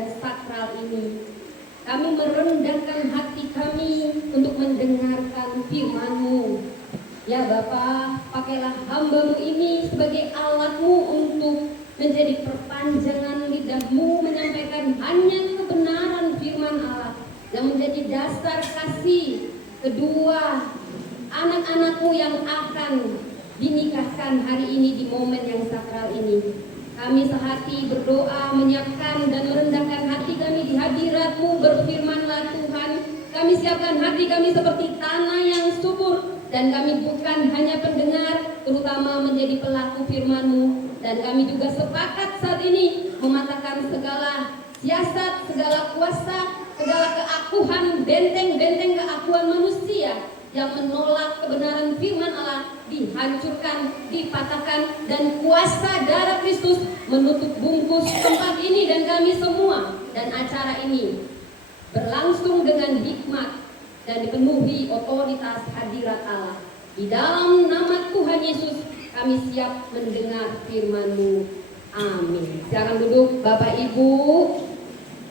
dan sakral ini. Kami merendahkan hati kami untuk mendengarkan firman-Mu. Ya Bapa, pakailah hamba-Mu ini sebagai alat-Mu untuk menjadi perpanjangan lidah-Mu menyampaikan hanya kebenaran firman Allah yang menjadi dasar kasih kedua anak-anak-Mu yang akan dinikahkan hari ini di momen yang sakral ini. Kami sehati berdoa, menyiapkan dan merendahkan hati kami di hadirat-Mu. Berfirman-Lah Tuhan, kami siapkan hati kami seperti tanah yang subur, dan kami bukan hanya pendengar, terutama menjadi pelaku firman-Mu. Dan kami juga sepakat saat ini mematahkan segala siasat, segala kuasa, segala keakuhan, benteng-benteng keakuhan manusia yang menolak kebenaran firman Allah dihancurkan, dipatahkan, dan kuasa darah Kristus menutup bungkus tempat ini dan kami semua, dan acara ini berlangsung dengan hikmat dan dipenuhi otoritas hadirat Allah. Di dalam nama Tuhan Yesus kami siap mendengar firman-Mu. Amin. Silakan duduk Bapak Ibu.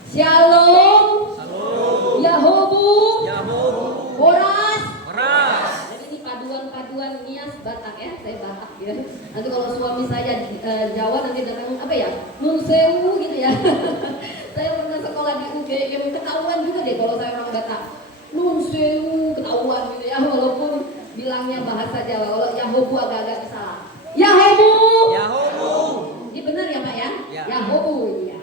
Shalom. Shalom. Yahobu. Yahobu. Horas. Horas. Jadi ini paduan Nias Batak ya, saya Batak ya. Nanti kalau suami saya Jawa nanti datang apa ya, Nun Sewu gitu ya. Saya pernah sekolah di UGM, ketahuan juga deh kalau saya orang Batak. Nun Sewu ketahuan gitu ya, walaupun bilangnya bahasa Jawa. Kalau Yahobu agak-agak salah. Yahobu. Yahobu. Ini benar ya Pak ya? Ya. Yahobu ya.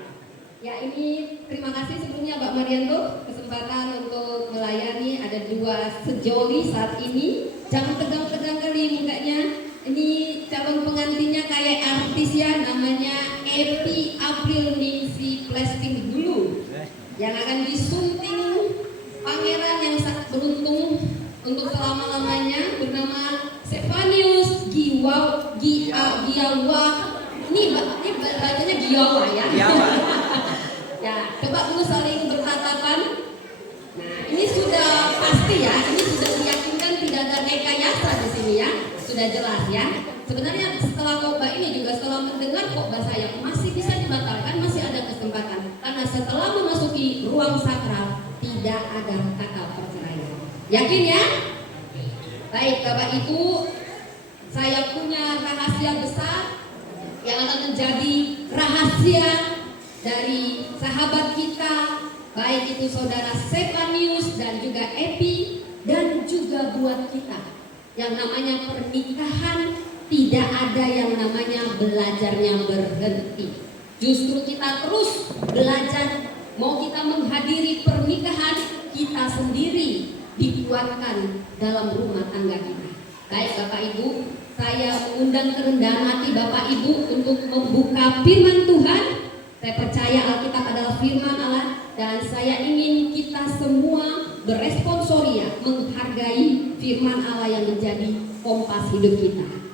Ya ini terima kasih sebelumnya Mbak Marianto kesempatan untuk melayani. Ada dua sejoli saat ini. Jangan tegang-tegang kali mukanya. Ini calon pengantinnya kayak artis ya, namanya Epi April Ningsi Plastik dulu yang akan disunting pangeran yang sangat beruntung untuk selama-lamanya bernama Stefanius Giawa. Ini bacanya Giawa ya. Giawa. Ya, coba dulu saling bertatapan. Nah, ini sudah pasti ya, ini sudah diyakinkan tidak ada rekayasa di sini ya, sudah jelas ya. Sebenarnya setelah khotbah ini juga setelah mendengar khotbah saya masih bisa dibatalkan, masih ada kesempatan. Karena setelah memasuki ruang sakral tidak ada kata perceraian. Yakin ya? Baik Bapak Ibu, saya punya rahasia besar yang akan menjadi rahasia dari sahabat kita, baik itu saudara Stefanius dan juga Epi, dan juga buat kita yang namanya pernikahan. Tidak ada yang namanya belajarnya berhenti. Justru kita terus belajar. Mau kita menghadiri pernikahan, kita sendiri dikuatkan dalam rumah tangga kita. Baik Bapak Ibu, saya mengundang kerendahan hati Bapak Ibu untuk membuka firman Tuhan. Saya percaya Alkitab adalah firman Allah, dan saya ingin kita semua beresponsoria menghargai firman Allah yang menjadi kompas hidup kita.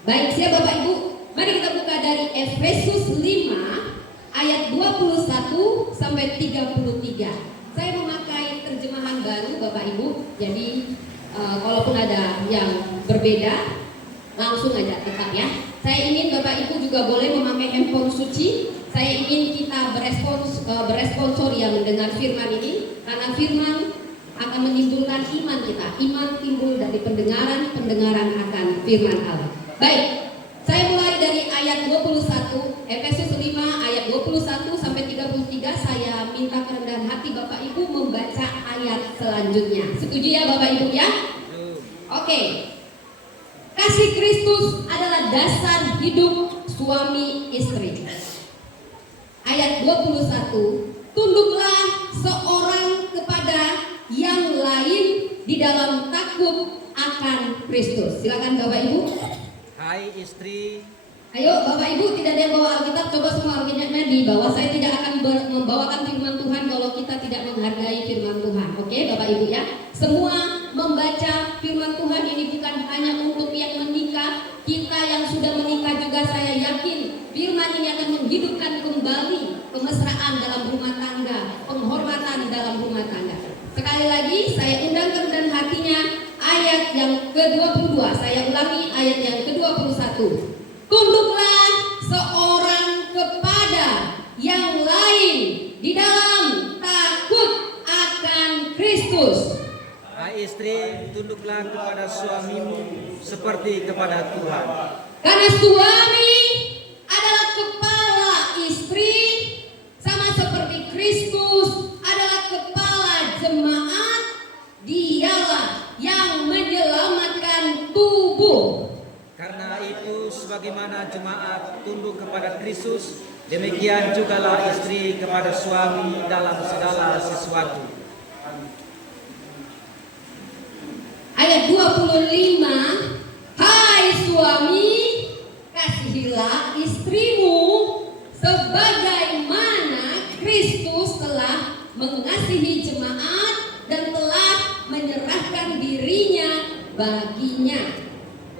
Baik, siap Bapak Ibu? Mari kita buka dari Efesus 5 ayat 21 sampai 33. Saya memakai terjemahan baru Bapak Ibu. Jadi kalaupun ada yang berbeda, langsung aja tetap ya. Saya ingin Bapak Ibu juga boleh memakai handphone suci. Saya ingin kita beresponsoria mendengar firman ini, karena firman akan menimbulkan iman kita. Iman timbul dari pendengaran akan firman Allah. Baik, saya mulai dari ayat 21, Efesus 5 ayat 21 sampai 33. Saya minta kerendahan hati Bapak Ibu membaca ayat selanjutnya. Setuju ya Bapak Ibu ya? Oke. Kasih Kristus adalah dasar hidup suami istri. Ayat 21, tunduklah seorang kepada yang lain di dalam takut akan Kristus. Silakan Bapak Ibu. Hai istri. Ayo Bapak Ibu, tidak ada yang bawa Alkitab, coba semua Alkitabnya dibawa. Saya tidak akan membawakan firman Tuhan kalau kita tidak menghargai firman Tuhan. Oke Bapak Ibu ya. Semua membaca firman Tuhan ini bukan hanya untuk yang menikah. Kita yang sudah menikah juga saya yakin firman ini akan menghidupkan kembali kemesraan dalam rumah tangga, penghormatan dalam rumah tangga. Sekali lagi saya undang kerendahan hatinya ayat yang ke-22. Saya ulangi ayat yang ke-21. Tunduklah seorang kepada yang lain di di dalam takut akan Kristus. Hai istri, tunduklah kepada suamimu seperti kepada Tuhan. Karena suami adalah kepala istri, sama seperti Kristus adalah kepala jemaat. Dialah yang menyelamatkan tubuh. Karena itu sebagaimana jemaat tunduk kepada Kristus, demikian jugalah istri kepada suami dalam segala sesuatu. Ayat 25, hai suami, kasihilah istrimu sebagaimana Kristus telah mengasihi jemaat dan telah menyerahkan dirinya baginya,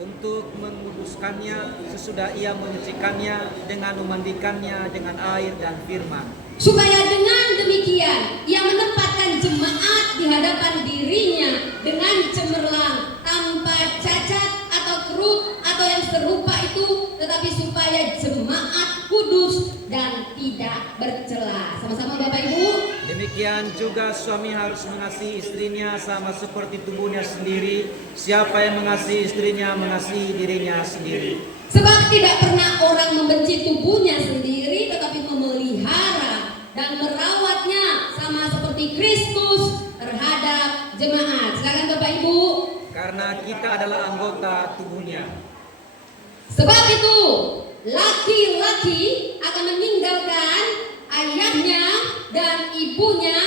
Untuk menguduskannya sesudah ia menyucikannya dengan memandikannya dengan air dan firman. supaya dengan demikian ia menempatkan jemaat di hadapan dirinya dengan cemerlang, tanpa cacat atau kerut atau yang serupa itu, tetapi supaya jemaat kudus dan tidak bercela. Sama-sama Bapak Ibu. Demikian juga suami harus mengasihi istrinya sama seperti tubuhnya sendiri. Siapa yang mengasihi istrinya mengasihi dirinya sendiri. Sebab tidak pernah orang membenci tubuhnya sendiri, tetapi memelihara dan merawatnya sama seperti Kristus terhadap jemaat. Silakan Bapak Ibu. Karena kita adalah anggota tubuhnya. Sebab itu laki-laki akan meninggalkan ayahnya dan ibunya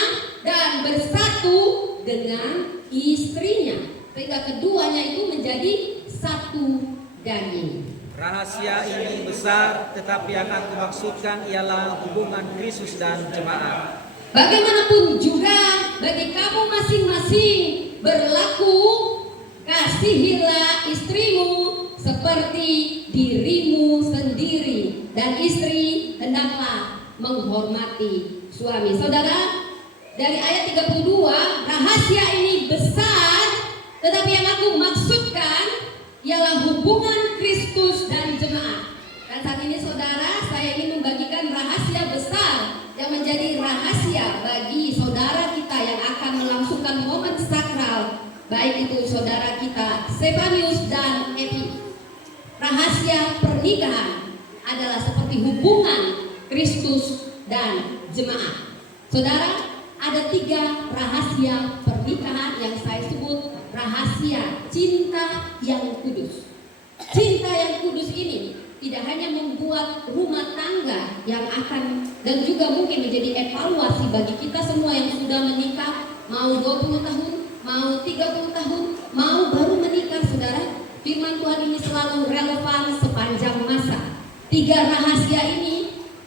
dan bersatu dengan istrinya, sehingga keduanya itu menjadi satu daging. Rahasia ini besar, tetapi yang aku maksudkan ialah hubungan Kristus dan jemaat. Bagaimanapun juga bagi kamu masing-masing berlaku, kasihilah istrimu seperti dirimu sendiri, dan istri hendaklah menghormati suami. Saudara, dari ayat 32, rahasia ini besar, tetapi yang aku maksudkan ialah hubungan Kristus dan jemaat. Dan saat ini saudara, saya ingin membagikan rahasia besar yang menjadi rahasia bagi saudara kita yang akan melangsungkan momen sakral, baik itu saudara kita Stefanius dan Epi. Rahasia pernikahan adalah seperti hubungan Kristus dan jemaat. Saudara, ada 3 rahasia pernikahan yang saya sebut rahasia cinta yang kudus. Cinta yang kudus ini tidak hanya membuat rumah tangga yang akan dan juga mungkin menjadi evaluasi bagi kita semua yang sudah menikah, mau 20 tahun, mau 30 tahun, mau baru menikah. Saudara, firman Tuhan ini selalu relevan sepanjang masa. 3 rahasia ini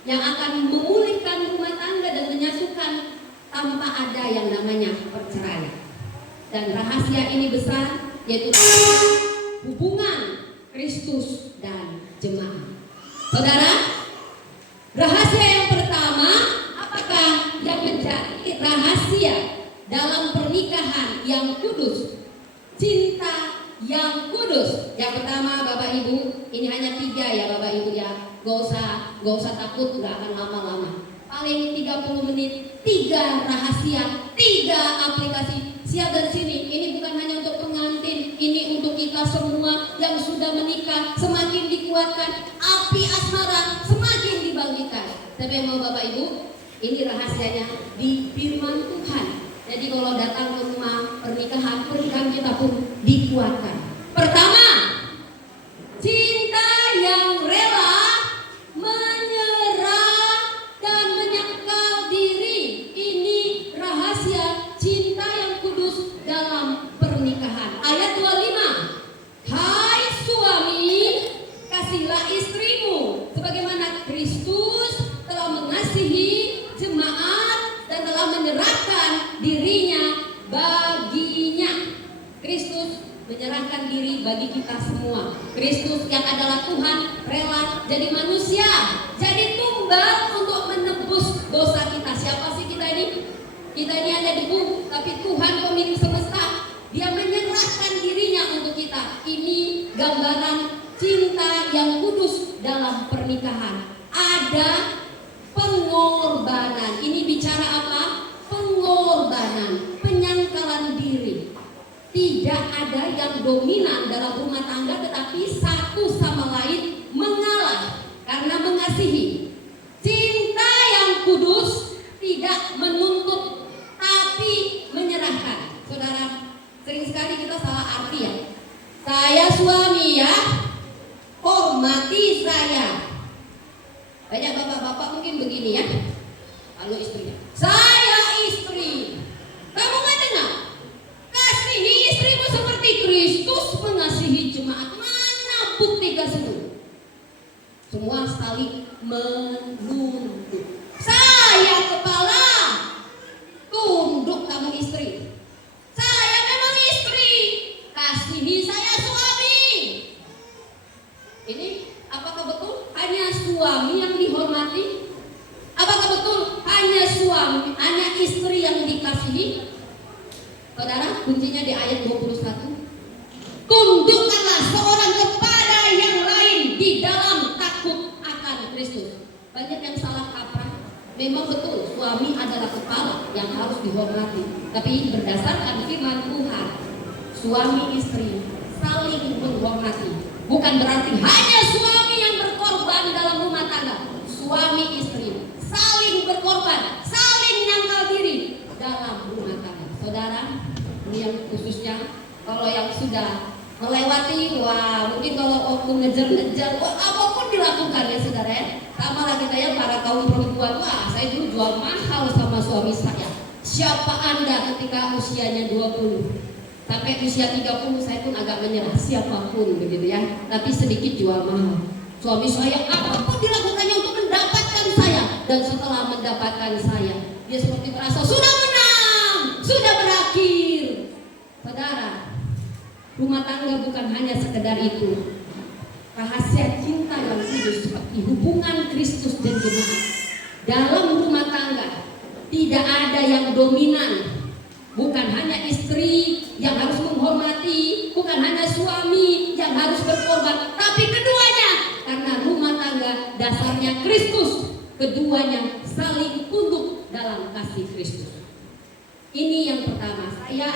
yang akan memulihkan rumah tangga dan menyatukan tanpa ada yang namanya perceraian. Dan rahasia ini besar, yaitu hubungan Kristus dan jemaat. Saudara, rahasia yang pertama, apakah yang menjadi rahasia dalam pernikahan yang kudus? Cinta yang kudus. Yang pertama, Bapak Ibu, ini hanya 3 ya Bapak Ibu ya. Gak usah takut, gak akan lama-lama. Paling 30 menit, 3 rahasia, 3 aplikasi. Siap dan sini, ini bukan hanya untuk pengantin, ini untuk kita semua yang sudah menikah, semakin dikuatkan, api asmara semakin dibangkitkan. Tapi yang mau Bapak Ibu, ini rahasianya di firman Tuhan. Jadi kalau datang ke rumah pernikahan kita pun dikuatkan. Pertama, cinta yang rela menyerah dan menyangkal diri. Ini rahasia cinta yang kudus dalam pernikahan. Ayat 25, hai suami, kasihilah istrimu sebagaimana Kristus telah mengasihi jemaat dan telah menyerahkan dirinya baginya. Kristus menyerahkan diri bagi kita semua. Kristus yang adalah Tuhan rela jadi manusia, jadi tumbal untuk menebus dosa kita. Siapa sih kita ini? Kita ini hanya debu, tapi Tuhan pemilik semesta, Dia menyerahkan dirinya untuk kita. Ini gambaran cinta yang kudus dalam pernikahan. Ada pengorbanan pengorbanan. Ini bicara apa? Pengorbanan, penyangkalan diri. Tidak ada yang dominan dalam rumah tangga, tetapi satu sama lain mengalah karena mengasihi. Cinta yang kudus tidak menuntut, tapi menyerahkan. Saudara, sering sekali kita salah arti ya. Saya suami ya, hormati saya. Banyak bapak-bapak mungkin begini ya. Lalu istrinya, saya istri. Kamu nggak dengar? Kasihi istrimu seperti Kristus mengasihi jemaat. Mana bukti kasihmu? Semua saling menuntut. Saya kepala, tunduk kamu istri. Saya memang istri, kasihi saya suami. Ini apakah betul hanya suami yang dihormati? Apakah betul hanya suami, hanya istri yang dikasihi? Saudara, kuncinya di ayat 21. Tundukkanlah seorang kepada yang lain di dalam takut akan Kristus. Banyak yang salah kaprah. Memang betul suami adalah kepala yang harus dihormati. Tapi berdasarkan firman Tuhan, suami istri saling menghormati. Bukan berarti hanya suami yang berkorban dalam rumah tangga. Suami istri saling berkorban, saling menyangkal diri dalam rumah tangga. Saudara, ini yang khususnya kalau yang sudah melewati, wah mungkin kalau waktu ngejar-ngejar, wah apapun dilakukan ya saudara ya. Sama lah kita ya para kaum perempuan, wah saya dulu jual mahal sama suami saya. Siapa Anda ketika usianya 20? Sampai usia 30 saya pun agak menyerah, siapapun begitu ya. Tapi sedikit jual mahal. Suami saya apapun dilakukannya untuk mendapatkan saya. Dan setelah mendapatkan saya, dia seperti merasa sudah menang, sudah berakhir. Saudara, rumah tangga bukan hanya sekedar itu. Rahasia cinta yang kudus seperti hubungan Kristus dan jemaat. Dalam rumah tangga tidak ada yang dominan. Bukan hanya istri yang harus menghormati, bukan hanya suami yang harus berkorban, tapi keduanya. Karena rumah tangga dasarnya Kristus, keduanya saling tunduk dalam kasih Kristus. Ini yang pertama. Saya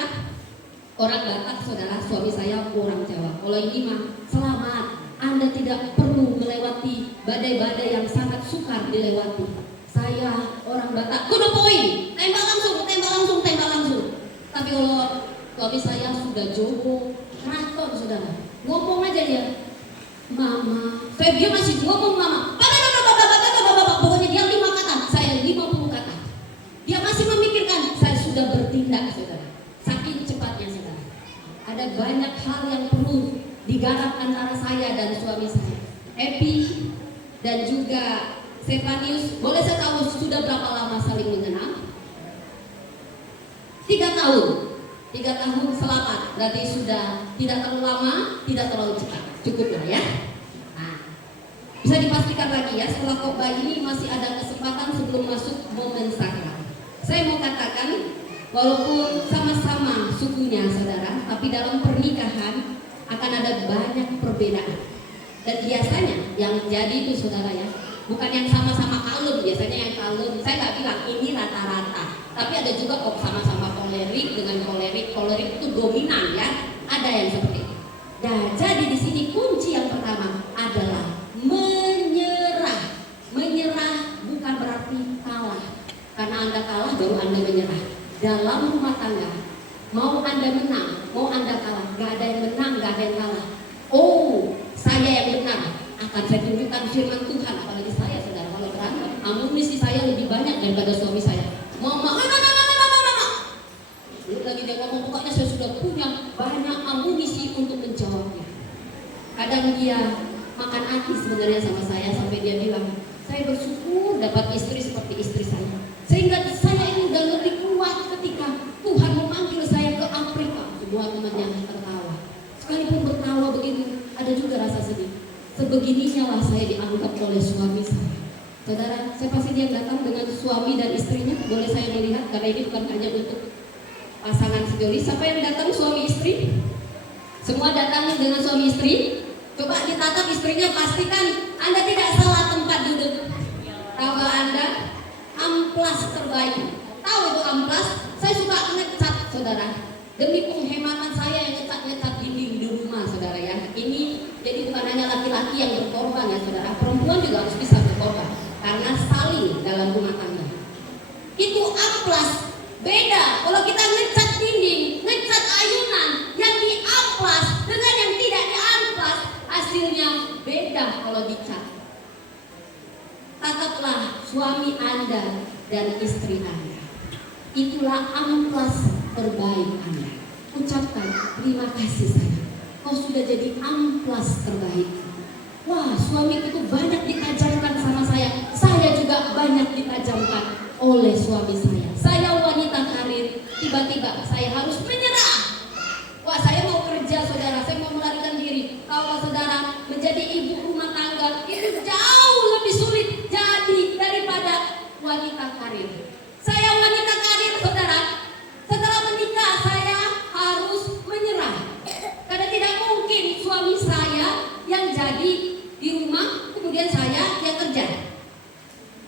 orang Batak, saudara, suami saya orang Jawa. Kalau ini mah selamat, Anda tidak perlu melewati badai-badai yang sangat sukar dilewati. Saya orang Batak, kudu poin, tembak langsung, tembak langsung, tembak langsung. Tapi kalau suami saya sudah jowo, raton saudara, ngomong aja dia, mama, dia masih ngomong mama, pokoknya dia 5 kata, saya 50 kata. Dia masih memikirkan, saya sudah bertindak saudara. Saking cepatnya saudara. Ada banyak hal yang perlu digarap antara saya dan suami saya. Happy dan juga Stefanius, boleh saya tahu sudah berapa lama saling mengenal? 3 tahun. 3 tahun selamat. Berarti sudah tidak terlalu lama, tidak terlalu cepat. Cukup lah ya. Nah, bisa dipastikan lagi ya, setelah khotbah ini masih ada kesempatan sebelum masuk momen sakral. Saya mau katakan, walaupun sama-sama sukunya saudara, tapi dalam pernikahan akan ada banyak perbedaan. Dan biasanya yang jadi itu saudara ya, bukan yang sama-sama kalem, biasanya yang kalem. Saya nggak bilang ini rata-rata, tapi ada juga kok sama-sama kolerik dengan kolerik itu dominan ya. Ada yang seperti itu. Nah, jadi di sini kunci yang pertama adalah menyerah. Menyerah bukan berarti kalah. Karena Anda kalah baru Anda menyerah. Dalam rumah tangga, mau Anda menang, mau Anda kalah, gak ada yang menang, gak ada yang kalah. Oh, saya yang benar, akan saya tunjukkan firman Tuhan. Apalagi saya saudara, kalau berantem, amunisi saya lebih banyak daripada suami saya. Mama, lagi dia ngomong, pokoknya saya sudah punya banyak amunisi untuk menjawabnya. Kadang dia makan hati sebenarnya sama saya, sampai dia bilang, saya bersyukur dapat istri seperti istri saya, sehingga saya ini udah lebih kuat ketika Tuhan memanggil saya ke Afrika. Semua temannya tertawa. Sekalipun bertawa begitu, ada juga rasa sedih. Sebegininya lah saya dianggap oleh suami saya. Saudara, siapa sih yang datang dengan suami dan istrinya? Boleh saya melihat, karena ini bukan hanya untuk pasangan sejoli. Siapa yang datang suami istri? Semua datang dengan suami istri. Coba ditatap istrinya, pastikan Anda tidak salah tempat duduk. Tahu Anda? amplas terbaik. Tahu itu amplas? Saya suka ngecat, saudara. Demi penghematan saya yang ngecat dinding di rumah, saudara ya. Ini jadi bukan hanya laki-laki yang berkorban ya, saudara. Perempuan juga harus bisa berkorban karena saling dalam rumah tangga. Itu amplas. Beda kalau kita ngecat dinding, ngecat ayunan, yang diamplas dengan yang tidak diamplas, hasilnya beda kalau dicat. Tataplah suami Anda dan istri Anda. Itulah amplas terbaik Anda. Ucapkan terima kasih sayang, kau sudah jadi amplas terbaik. Wah, suamiku itu banyak ditajamkan sama saya juga banyak ditajamkan oleh suami saya. Saya wanita karir, tiba-tiba saya harus menyerah. Wah, saya mau kerja saudara, saya mau melarikan diri. Kalau saudara menjadi ibu rumah tangga itu jauh lebih sulit jadi daripada wanita karir. Saya wanita karir saudara, setelah menikah saya harus menyerah. Karena tidak mungkin suami saya yang jadi di rumah, kemudian saya yang kerja.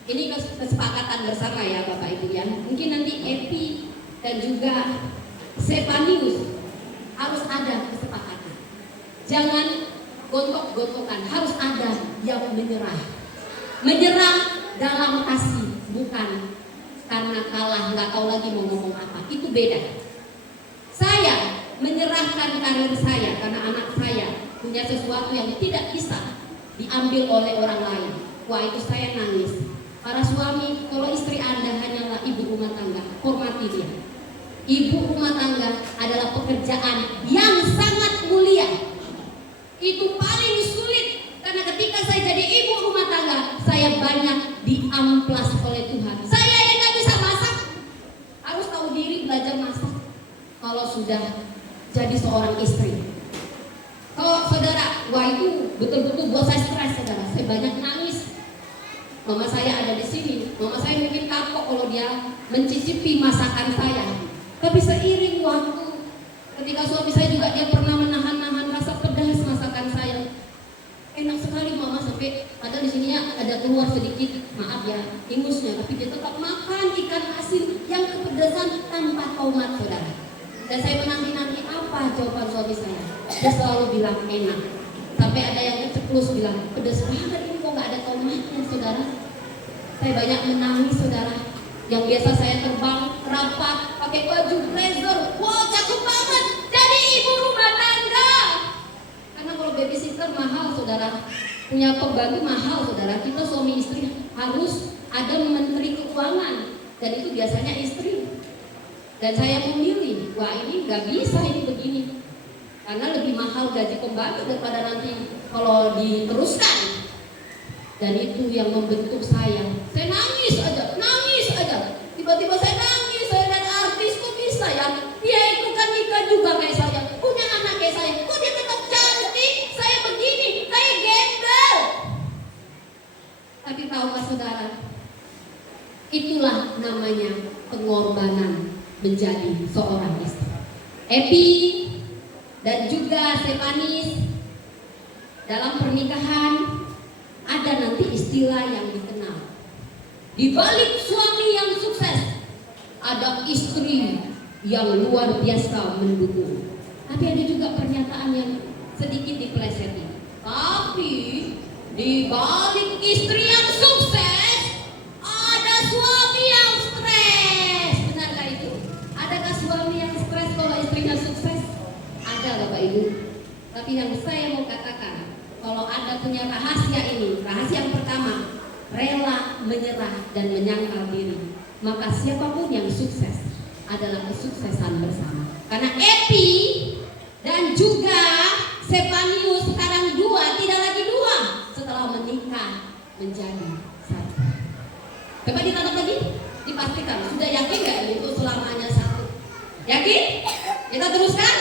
Ini kesepakatan bersama ya Bapak Ibu ya. Mungkin nanti Epi dan juga Sepanius harus ada kesepakatan. Jangan gontok-gontokan, harus ada yang menyerah. Menyerah dalam kasih, bukan karena kalah nggak tahu lagi mau ngomong apa. Itu beda. Saya menyerahkan karir saya karena anak saya punya sesuatu yang tidak bisa diambil oleh orang lain. Wah, itu saya nangis. Para suami, kalau istri Anda hanyalah ibu rumah tangga, hormati dia. Ibu rumah tangga adalah pekerjaan yang sangat mulia. Itu paling sulit, karena ketika saya jadi ibu rumah tangga, saya banyak diamplas oleh Tuhan. Saya yang gak bisa masak, harus tahu diri belajar masak. Kalau sudah jadi seorang istri, kalau saudara, wah itu betul-betul buat saya stres saudara. Saya banyak nangis. Mama saya ada di sini. Mama saya mungkin kapok kalau dia mencicipi masakan saya. Tapi seiring waktu, ketika suami saya juga dia pernah menahan-nahan rasa pedas masakan saya. Enak sekali mama, sampai ada di sini ya, ada keluar sedikit, maaf ya, ingusnya, tapi dia tetap makan ikan asin yang kepedasan tanpa tomat saudara. Dan saya menanti-nanti apa jawaban suami saya. Dia selalu bilang enak. Sampai ada yang keceplos bilang pedas banget ini kok nggak ada tomatnya saudara. Saya banyak menangis saudara. Yang biasa saya terbang rapat pakai baju blazer, wow cakep banget, jadi ibu rumah tangga. Karena kalau babysitter mahal saudara, punya pembantu mahal saudara. Kita suami istri harus ada menteri keuangan, dan itu biasanya istri. Dan saya memilih, wah ini nggak bisa ini begini. Karena lebih mahal gaji pembantu daripada nanti kalau diteruskan. Dan itu yang membentuk saya. Saya nangis aja. Tiba-tiba saya nangis, saya lihat artis kok bisa ya. Dia itu kan nikah juga kayak saya, punya anak kayak saya. Kok dia tetap cantik, saya begini, saya gembel. Tapi tahukah saudara, itulah namanya pengorbanan menjadi seorang istri. Epi dan juga Stepanis dalam pernikahan ada nanti istilah yang dikenal. Di balik suami yang sukses ada istri yang luar biasa mendukung. Tapi ada juga pernyataan yang sedikit dipelesetin. Tapi di balik istri yang sukses ada suami yang stres. Benarkah itu? Adakah suami yang stres kalau istrinya sukses? Ada Bapak Ibu. Tapi yang saya mau katakan, kalau Anda punya rahasia ini, rahasia yang pertama, rela menyerah dan menyangkal diri, maka siapapun yang sukses adalah kesuksesan bersama. Karena Epi dan juga Sepanius sekarang dua, tidak lagi dua, setelah menikah menjadi satu. Coba ditatap lagi, dipastikan sudah yakin nggak itu selamanya satu? Yakin? Kita teruskan.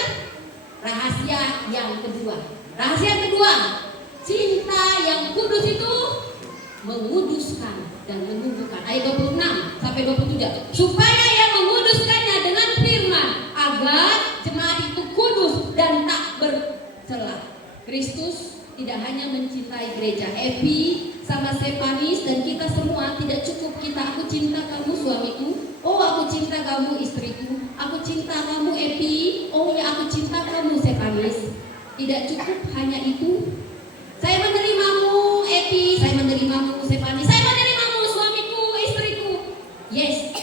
Rahasia yang kedua. Rahasia yang kedua, cinta yang kudus itu menguduskan dan menumbuhkan. Ayat 26 sampai 27. Supaya ia menguduskannya dengan firman, agar jemaat itu kudus dan tak bercela. Kristus tidak hanya mencintai gereja. Epi sama Stepanis dan kita semua tidak cukup kita aku cinta kamu tidak cukup hanya itu. Saya menerimamu Epi, saya menerimamu Sepani, saya menerimamu suamiku, istriku. Yes,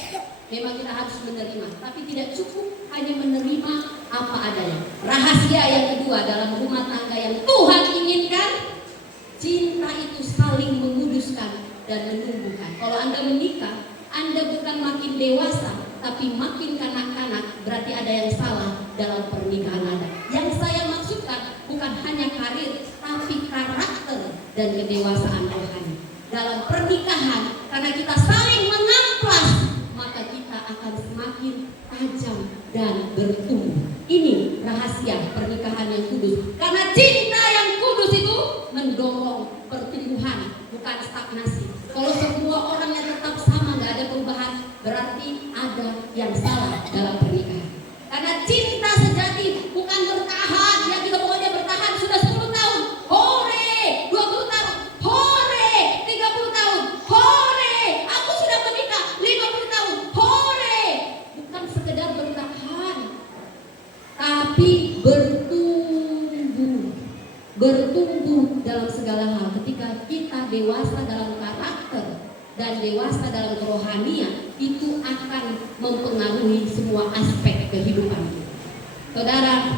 memang kita harus menerima, tapi tidak cukup hanya menerima apa adanya. Rahasia yang kedua dalam rumah tangga yang Tuhan inginkan, cinta itu saling menguduskan dan menumbuhkan. Kalau Anda menikah, Anda bukan makin dewasa, tapi makin kanak-kanak, berarti ada yang salah dalam pernikahan Anda. Yang saya maksudkan bukan hanya karir, tapi karakter dan kedewasaan rohani. Dalam pernikahan, karena kita saling mengamplas, maka kita akan semakin tajam dan bertumbuh. Ini rahasia pernikahan yang kudus. Karena cinta yang kudus itu mendorong pertumbuhan, bukan stagnasi. Kalau semua orangnya tetap sama, nggak ada perubahan, berarti ada yang salah dalam pernikahan. Karena cinta sejati bukan bertahan, ya kita pokoknya bertahan sudah 10 tahun, hore, 20 tahun, hore, 30 tahun, hore, aku sudah menikah 50 tahun, hore. Bukan sekedar bertahan, tapi bertumbuh dalam segala hal. Ketika kita dewasa dalam karakter dan dewasa dalam kerohanian, itu akan mempengaruhi semua aspek kehidupan. Saudara,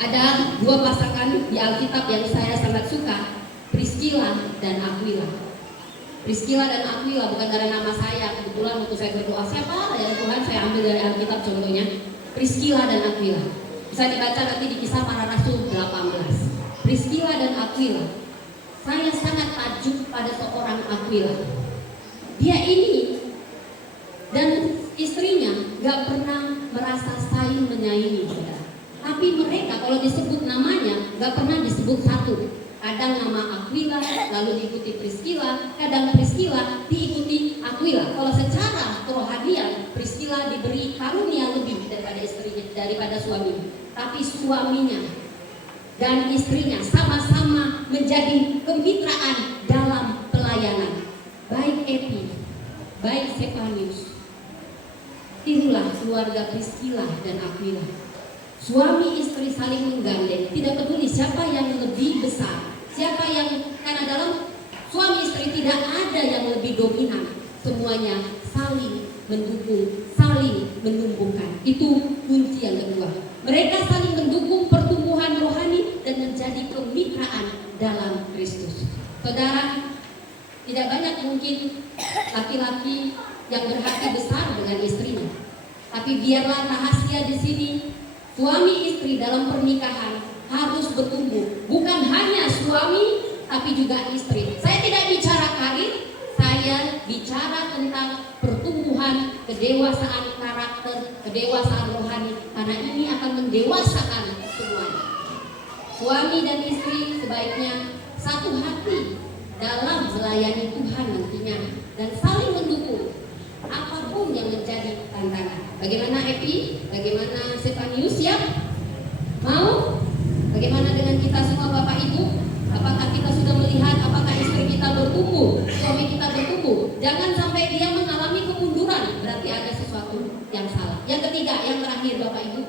ada dua pasangan di Alkitab yang saya sangat suka, Priscilla dan Aquila. Priscilla dan Aquila bukan dari nama saya, kebetulan waktu saya berdoa siapa ya Tuhan, saya ambil dari Alkitab contohnya. Priscilla dan Aquila bisa dibaca nanti di Kisah Para Rasul 18. Priscilla dan Aquila, saya sangat takjub pada seorang Aquila. Dia ini dan istrinya gak pernah merasa saling menyaingi, saudara. Tapi mereka kalau disebut namanya gak pernah disebut satu. Kadang nama Aquila lalu diikuti Priscilla, kadang Priscilla diikuti Aquila. Kalau secara kerohanian Priscilla diberi karunia lebih daripada istrinya, daripada suaminya. Tapi suaminya dan istrinya sama-sama menjadi kemitraan dalam pelayanan. Baik Epi, baik Sepanius, tirulah keluarga Priscilla dan Aquila. Suami istri saling menggandeng, tidak peduli siapa yang lebih besar, siapa yang, karena dalam suami istri tidak ada yang lebih dominan, semuanya saling mendukung, saling menumbuhkan. Itu kunci yang kedua. Mereka saling mendukung pertumbuhan rohani dan menjadi kemitraan dalam Kristus. Saudara, tidak banyak mungkin laki-laki yang berhati besar dengan istrinya. Tapi biarlah rahasia di sini, suami istri dalam pernikahan harus bertumbuh. Bukan hanya suami, tapi juga istri. Saya tidak bicara karir, saya bicara tentang pertumbuhan, kedewasaan karakter, kedewasaan rohani. Karena ini akan mendewasakan semuanya. Suami dan istri sebaiknya satu hati dalam melayani Tuhan nantinya dan saling mendukung apapun yang menjadi tantangan. Bagaimana Epi? Bagaimana Sepanius? Siap? Mau? Bagaimana dengan kita semua Bapak Ibu? Apakah kita sudah melihat apakah istri kita bertumbuh, suami kita bertumbuh? Jangan sampai dia mengalami kemunduran, berarti ada sesuatu yang salah. Yang ketiga, yang terakhir Bapak Ibu.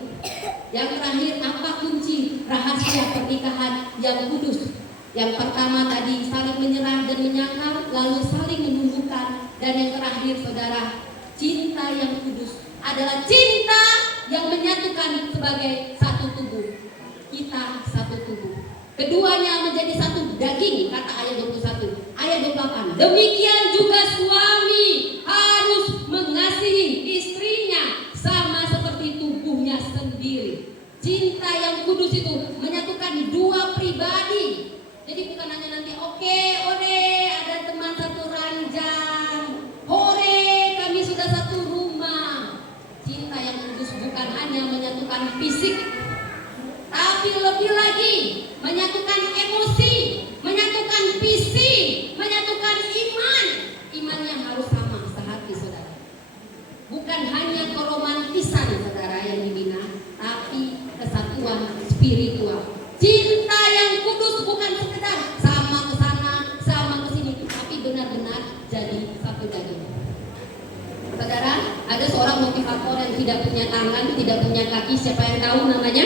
Yang terakhir, apa kunci rahasia pernikahan yang kudus? Yang pertama tadi saling menyerah dan menyangkal, lalu saling menumbuhkan, dan yang terakhir saudara, cinta yang kudus adalah cinta yang menyatukan sebagai satu tubuh. Kita satu tubuh. Keduanya menjadi satu daging, kata ayat 21. Ayat 28. Demikian juga suami harus mengasihi istrinya sama seperti tubuhnya sendiri. Cinta yang kudus itu menyatukan dua pribadi. Jadi bukan hanya nanti oke, ore, ada teman satu ranjang, hore, kami sudah satu rumah. Cinta yang kudus bukan hanya menyatukan fisik, tapi lebih lagi menyatukan emosi, menyatukan visi, menyatukan iman. Imannya harus sama sehati saudara. Bukan hanya keromantisan saudara yang dibina, tapi kesatuan spiritual. Cinta yang kudus bukan sekedar sama ke sana, sama ke sini, tapi benar-benar jadi satu daging. Saudara, ada seorang motivator yang tidak punya tangan, tidak punya kaki, siapa yang tahu namanya?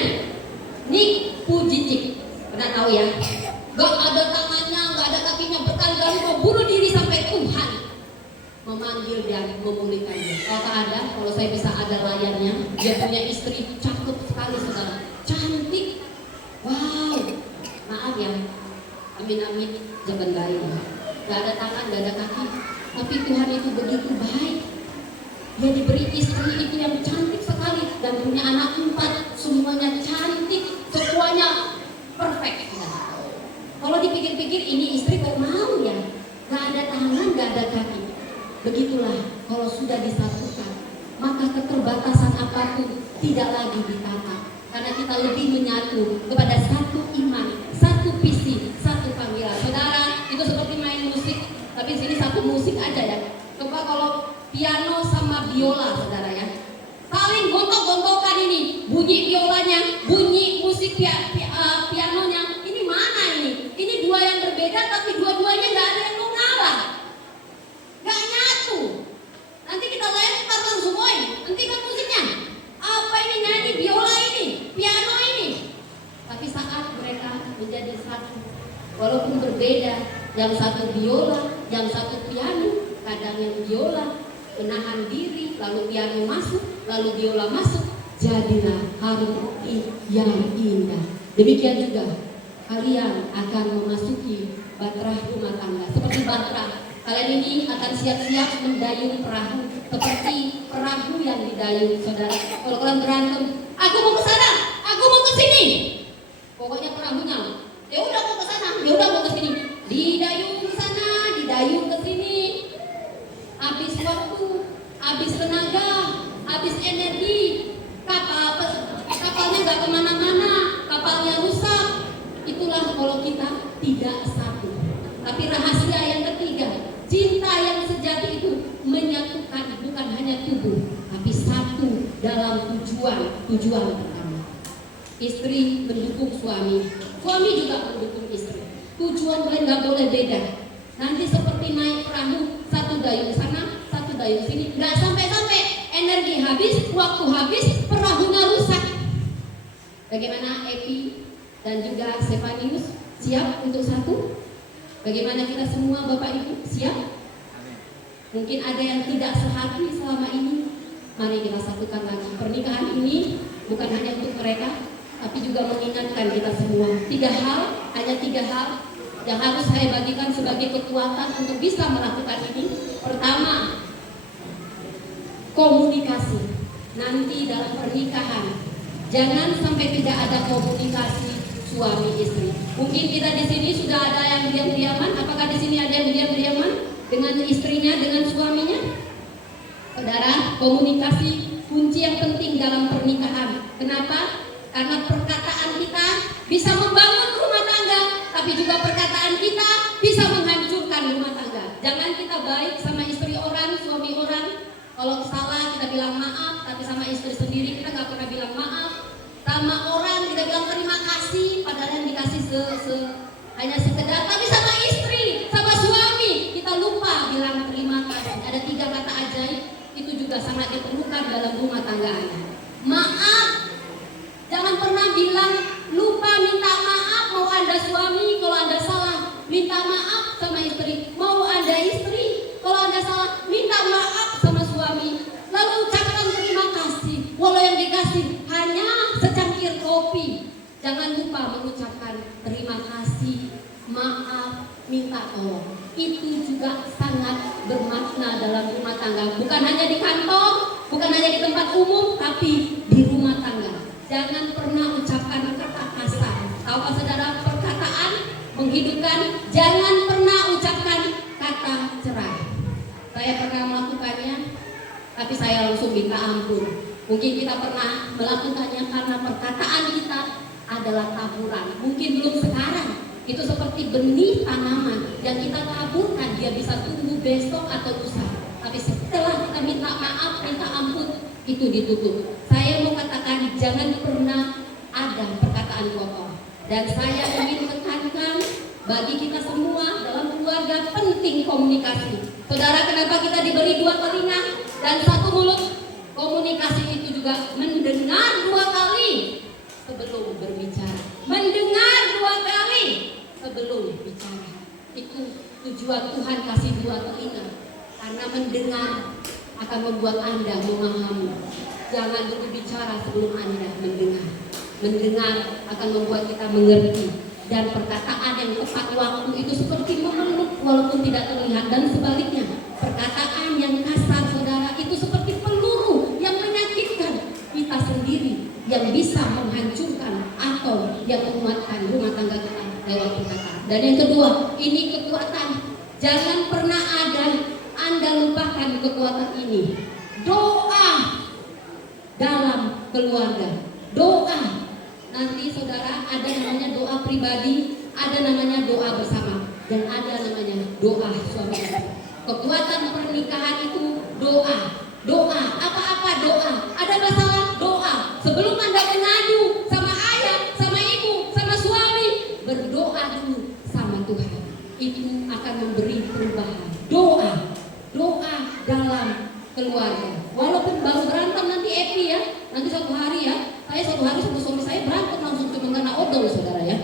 Nick Vujicic. Pernah tahu ya? Gak ada tangannya, gak ada kakinya, berkali-kali mau bunuh diri sampai Tuhan memanggil dia, memulihkan dia. Kalau tak ada, kalau saya bisa ada layarnya, dia punya istri cakep sekali saudara, cantik. Wow, maaf ya, amin jangan baik. Gak ada tangan, gak ada kaki, tapi Tuhan itu begitu baik. Dia diberi istri itu yang cantik sekali dan punya anak 4, semuanya cantik, semuanya perfect. Kalau dipikir-pikir ini istri kok mau ya, gak ada tangan, gak ada kaki. Begitulah kalau sudah disatukan, maka keterbatasan apapun tidak lagi ditata, karena kita lebih menyatu kepada satu iman, satu visi, satu panggilan. Saudara, itu seperti main musik, tapi di sini satu musik aja ya. Coba kalau piano sama biola, saudara ya, saling gontok-gontokan ini, bunyi biolanya, bunyi musik pianonya. Ini mana ini? Ini dua yang berbeda, tapi dua-duanya nggak ada yang mau ngalah. Gak nyatu. Nanti kita lempar langsung, hentikan musiknya. Apa ini nyanyi biola ini, piano ini? Tapi saat mereka menjadi satu, walaupun berbeda, yang satu biola, yang satu piano, kadang yang biola menahan diri, lalu piano masuk, lalu biola masuk, jadilah harmoni yang indah. Demikian juga kalian akan memasuki bahtera rumah tangga. Seperti bahtera, kalian ini akan siap-siap mendayung perahu, seperti perahu yang didayung, saudara. Kalau kalian berantem, aku mau ke sana, aku mau ke sini, pokoknya perahunya, ya udah mau ke sana, ya udah mau ke sini, didayung ke sana, didayung ke sini, habis waktu, habis tenaga, habis energi, kapalnya nggak kemana-mana, kapalnya rusak. Itulah kalau kita tidak satu. Tapi rahasia yang ketiga, cinta yang sejati itu menyatukan bukan hanya tubuh, tapi satu dalam tujuan pertama. Istri mendukung suami, suami juga mendukung istri. Tujuan kalian nggak boleh beda. Nanti seperti naik perahu, satu dayung sana, satu dayung sini, nggak sampai-sampai energi habis, waktu habis, perahunya rusak. Bagaimana Epi dan juga Stefanius siap untuk satu? Bagaimana kita semua Bapak Ibu siap? Mungkin ada yang tidak sehati selama ini. Mari kita satukan lagi. Pernikahan ini bukan hanya untuk mereka, tapi juga mengingatkan kita semua. Hanya tiga hal yang harus saya bagikan sebagai kekuatan untuk bisa melakukan ini. Pertama, komunikasi. Nanti dalam pernikahan jangan sampai tidak ada komunikasi suami istri. Mungkin kita di sini sudah ada yang diam-diaman. Apakah di sini ada yang diam-diaman dengan istrinya, dengan suaminya? Saudara, komunikasi kunci yang penting dalam pernikahan. Kenapa? Karena perkataan kita bisa membangun rumah tangga, tapi juga perkataan kita bisa menghancurkan rumah tangga. Jangan kita baik sama istri orang, suami orang. Kalau salah kita bilang maaf, tapi sama istri sendiri kita nggak pernah bilang maaf. Sama orang kita bilang terima kasih, padahal yang dikasih hanya sekedar. Tapi sama istri, sama suami kita lupa bilang terima kasih. Ada 3 kata ajaib, itu juga sangat diperlukan dalam rumah tangga Anda. Maaf, jangan pernah bilang lupa minta maaf. Mau Anda suami kalau Anda salah, minta maaf sama istri. Mau Anda istri kalau Anda salah, minta maaf sama suami. Lalu ucapkan terima kasih, walau yang dikasih hanya secangkir kopi. Jangan lupa mengucapkan terima kasih, maaf, minta tolong. Itu juga sangat bermakna dalam rumah tangga. Bukan hanya di kantor, bukan hanya di tempat umum, tapi di rumah tangga. Jangan pernah ucapkan kata kasar. Tahukah saudara, perkataan menghidupkan. Jangan pernah ucapkan kata cerai. Saya pernah melakukannya, tapi saya langsung minta ampun. Mungkin kita pernah melakukannya karena perkataan kita adalah taburan. Mungkin belum sekarang. Itu seperti benih tanaman yang kita taburkan, dia bisa tumbuh besok atau lusa. Tapi setelah kita minta maaf, minta ampun, itu ditutup. Saya mau katakan jangan pernah ada perkataan kotor. Dan saya ingin menekankan bagi kita semua dalam keluarga penting komunikasi. Saudara, kenapa kita diberi 2 telinga dan 1 mulut? Komunikasi itu juga mendengar 2 kali sebelum berbicara. Tuhan kasih dua telinga, karena mendengar akan membuat Anda memahami. Jangan berbicara sebelum Anda mendengar. Mendengar akan membuat kita mengerti. Dan perkataan yang tepat waktu itu seperti memeluk walaupun tidak terlihat, dan sebaliknya perkataan yang kasar saudara itu seperti peluru yang menyakitkan kita sendiri, yang bisa menghancurkan atau yang menguatkan rumah tangga kita lewat perkataan. Dan yang kedua, ini kekuatan. Jangan pernah ada Anda lupakan kekuatan ini. Doa dalam keluarga. Doa. Nanti saudara ada namanya doa pribadi, ada namanya doa bersama, dan ada namanya doa suami istri. Kekuatan pernikahan itu doa. Doa, apa-apa doa. Ada masalah doa. Sebelum Anda mengadu sama ayah, sama ibu, sama suami, berdoa dulu sama Tuhan. Itu akan memberi perubahan. Doa. Doa dalam keluarga. Walaupun baru berantem nanti Epi ya, nanti satu hari ya, saya satu hari sama suami saya berantem langsung cuma karena odol saudara ya.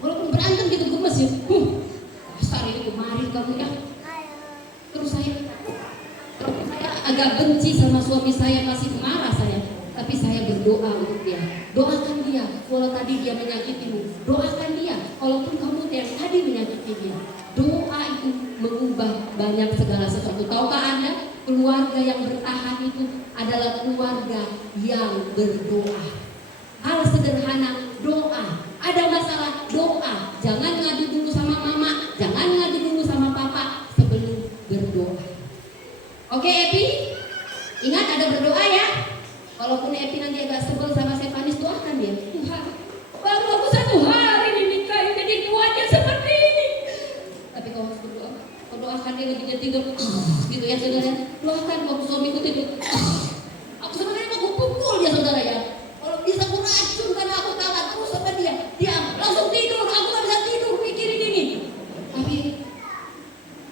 Walaupun berantem gitu gemes ya, dasar ini kemarin kamu ya. Terus saya agak benci sama suami saya, masih marah saya, tapi saya berdoa untuk dia. Doakan dia, walau tadi dia menyakitimu, doakan dia, walaupun kamu yang tadi menyakiti dia. Doa itu mengubah banyak segala sesuatu. Tahukah Anda, keluarga yang bertahan itu adalah keluarga yang berdoa. Hal sederhana, doa. Ada masalah, doa. Jangan ngadu dulu sama mama, jangan ngadu dulu sama papa sebelum berdoa. Oke Epi, ingat ada berdoa ya. Walaupun Epi nanti agak sebel sama Stefanis, doakan dia. Tuhan, baru aku 1 hari dinikahi jadi kuatnya seperti ini. Tapi kau harus berdoa. Kau doakan dia lagi tidur, gitu ya saudara. Doakan waktu suamiku tidur. Aku sebenarnya mau pukul dia saudara ya. Kalau bisa aku racun karena aku kalah terus sama dia. Dia langsung tidur, aku gak bisa tidur mikirin ini. Tapi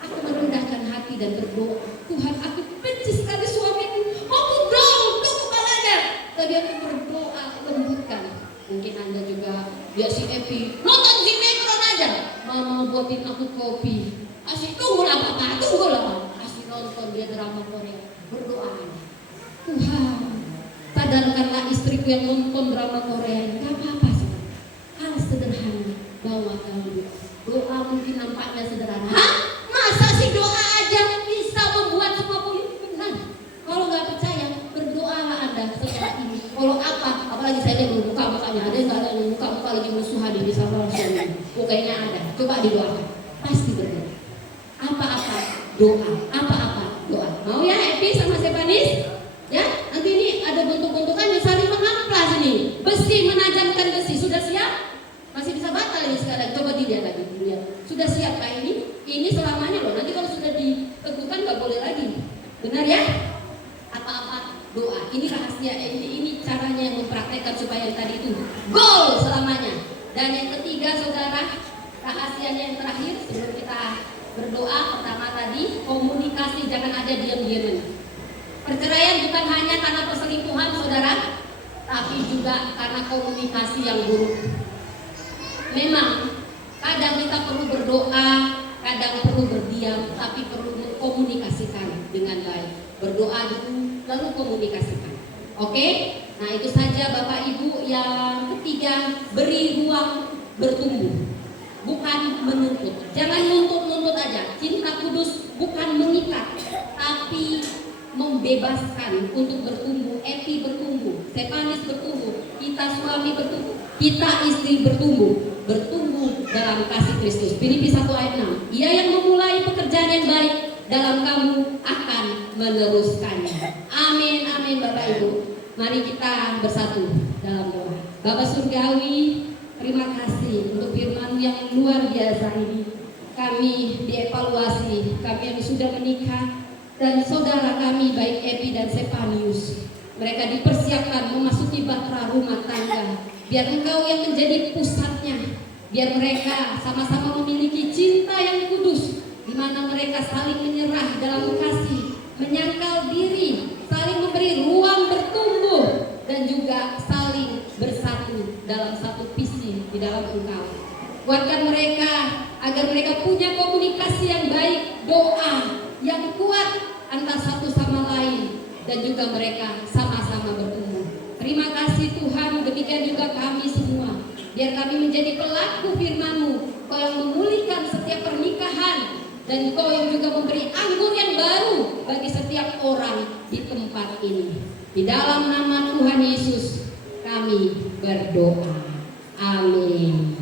aku merendahkan hati dan berdoa. Tuhan, aku benci sekali suamiku. Mau pukul kepalanya. Tapi aku berdoa, lembutkan. Mungkin Anda juga, ya si Epi nonton sinetron aja. Mama buatin aku kopi. Asik, tunggulah papa, tunggulah. Asik nonton dia drama Korea. Berdoa. Tuhan, sadarkanlah istriku yang nonton drama Korea. Gak apa-apa sih. Hal sederhana, bawakan doa. Doa mungkin nampaknya sederhana. Hah? Masa sih doa aja bisa membuat semua politik benar? Kalau nggak percaya, berdoalah Anda setelah ini. Kalau apa? Apalagi saya lihat muka-mukanya ada yang nggak ada muka-muka lagi musuhan ini sama suami. Kayaknya ada. Coba didoakan. Pasti berdoa. Apa-apa doa. Apa-apa doa. Mau ya Epi sama Stefanis? Ya, nanti ini ada bentuk-bentukan yang saling mengamplas ini. Besi menajamkan besi. Sudah siap? Masih bisa batal ini sekarang. Coba dilihat lagi. Sudah siap Pak ini? Ini selamanya loh. Nanti kalau sudah diteguhkan nggak boleh lagi. Benar ya? Apa-apa doa. Ini rahasia. Ini caranya yang mempraktekkan supaya yang tadi itu gol selamanya. Dan yang ketiga saudara, rahasianya yang terakhir sebelum kita berdoa, pertama tadi komunikasi, jangan ada diam-diaman. Perceraian bukan hanya karena perselingkuhan saudara, tapi juga karena komunikasi yang buruk. Memang kadang kita perlu berdoa, kadang perlu berdiam, tapi perlu mengkomunikasikan dengan baik. Berdoa dulu, lalu komunikasikan. Oke? Nah itu saja Bapak Ibu. Yang ketiga, beri ruang bertumbuh, bukan menuntut. Jangan nuntut-nuntut aja. Cinta kudus bukan mengikat, tapi membebaskan untuk bertumbuh. Epi bertumbuh, Stefanis bertumbuh, kita suami bertumbuh, kita istri bertumbuh. Bertumbuh dalam kasih Kristus. Filipi 1 ayat 6. Ia yang memulai pekerjaan yang baik dalam kamu akan meneruskannya. Amin, amin Bapak Ibu. Mari kita bersatu dalam doa. Bapak Surgawi, terima kasih untuk firman yang luar biasa ini. Kami dievaluasi, kami yang sudah menikah, dan saudara kami baik Epi dan Stefanis. Mereka dipersiapkan memasuki bahtera rumah tangga. Biar Engkau yang menjadi pusatnya. Biar mereka sama-sama memiliki cinta yang kudus, di mana mereka saling menyerah dalam kasih, menyangkal diri, saling memberi ruang bertumbuh, dan juga saling bersatu dalam satu visi di dalam Engkau. Kuatkan mereka agar mereka punya komunikasi yang baik, doa yang kuat antara satu sama lain, dan juga mereka sama-sama bertumbuh. Terima kasih Tuhan, demikian juga kami semua. Biar kami menjadi pelaku firman-Mu, Kau yang memulihkan setiap pernikahan, dan Kau yang juga memberi anggur yang baru bagi setiap orang di tempat ini. Di dalam nama Tuhan Yesus kami berdoa. Amin.